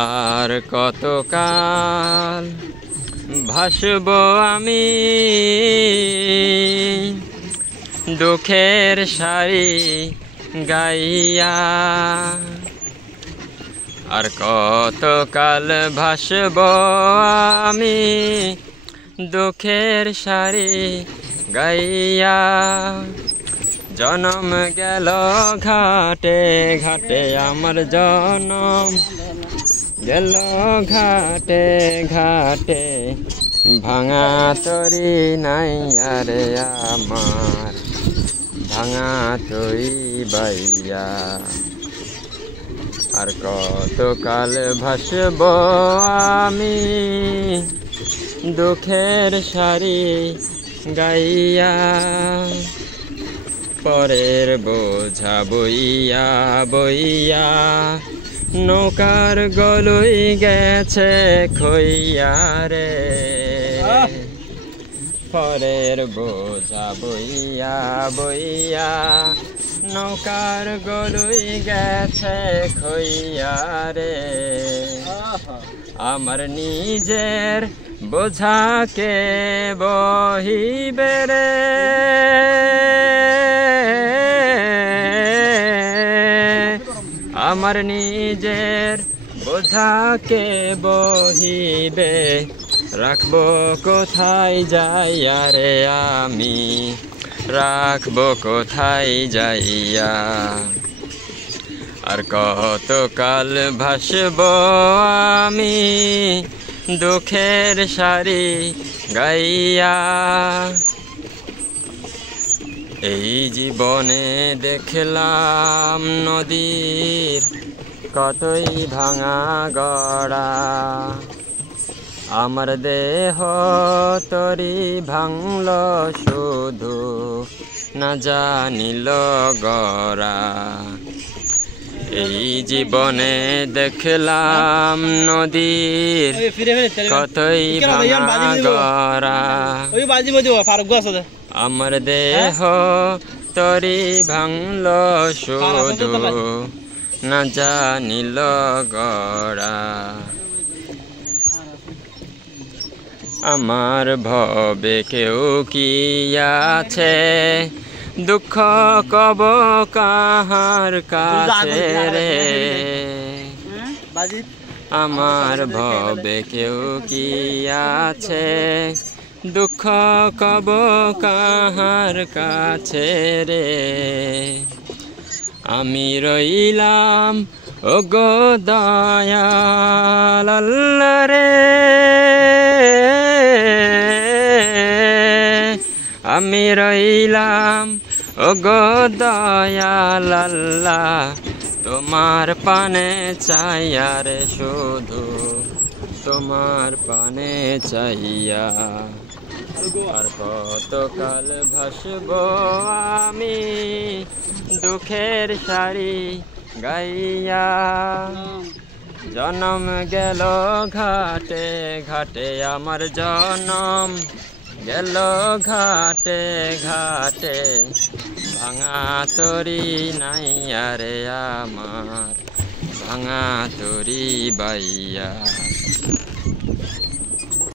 আর কতকাল ভাসব আমি দুঃখের সারি গাইয়া, আর কতকাল ভাসব আমি দুঃখের সারি গাইয়া। জনম গেল ঘাটে ঘাটে আমার জনম গেল ঘাটে ঘাটে, ভাঙা তরি নাই আরে আমার ভাঙা তরি বাইয়া। আর কতকাল ভাসব আমি দুঃখের সারি গাইয়া, পরের বোঝা বইয়া বইয়া নৌকার গলুই গেছে খইয়া রে। পরের বোঝা বইয়া বইয়া নৌকার গলুই গেছে খইয়া রে। আমার নিজের বোঝাকে বহিবে রে, আমার নিজের বোঝাকে বহিবে, রাখবো কোথায় যাইয়া রে আমি রাখবো কোথায় যাইয়া। আর কতকাল ভাসব আমি দুঃখের সারি গাইয়া। এই জীবনে দেখলাম নদীর কতই ভাঙা গড়া, আমার দেহ তরি ভাঙল শুধু না জানিল গড়া। এই জীবনে দেখলাম নদীর কতই ভাঙা গড়া, আমার দেহ তরি ভাঙল শুধু না জানিল গড়া। আমার ভবে কেউ কি আছে দুঃখ কব কাহার কাছে রে। আমার ভবে কেউ কি আছে দুঃখ কব কাহার কাছে রে। আমি রইলাম ও গো দয়াল আল্লাহ রে, আমি রইলাম ও গো দয়াল আল্লাহ তোমার পানে চাইয়া রে, শুধু তোমার পানে চাইয়া। আর কতকাল ভাসব আমি দুঃখের সারি গাইয়া। জনম গেল ঘাটে ঘাটে আমার জনম গেল ঘাটে ঘাটে, ভাঙা তরি নাই আরে আমার ভাঙা তরি বাইয়া।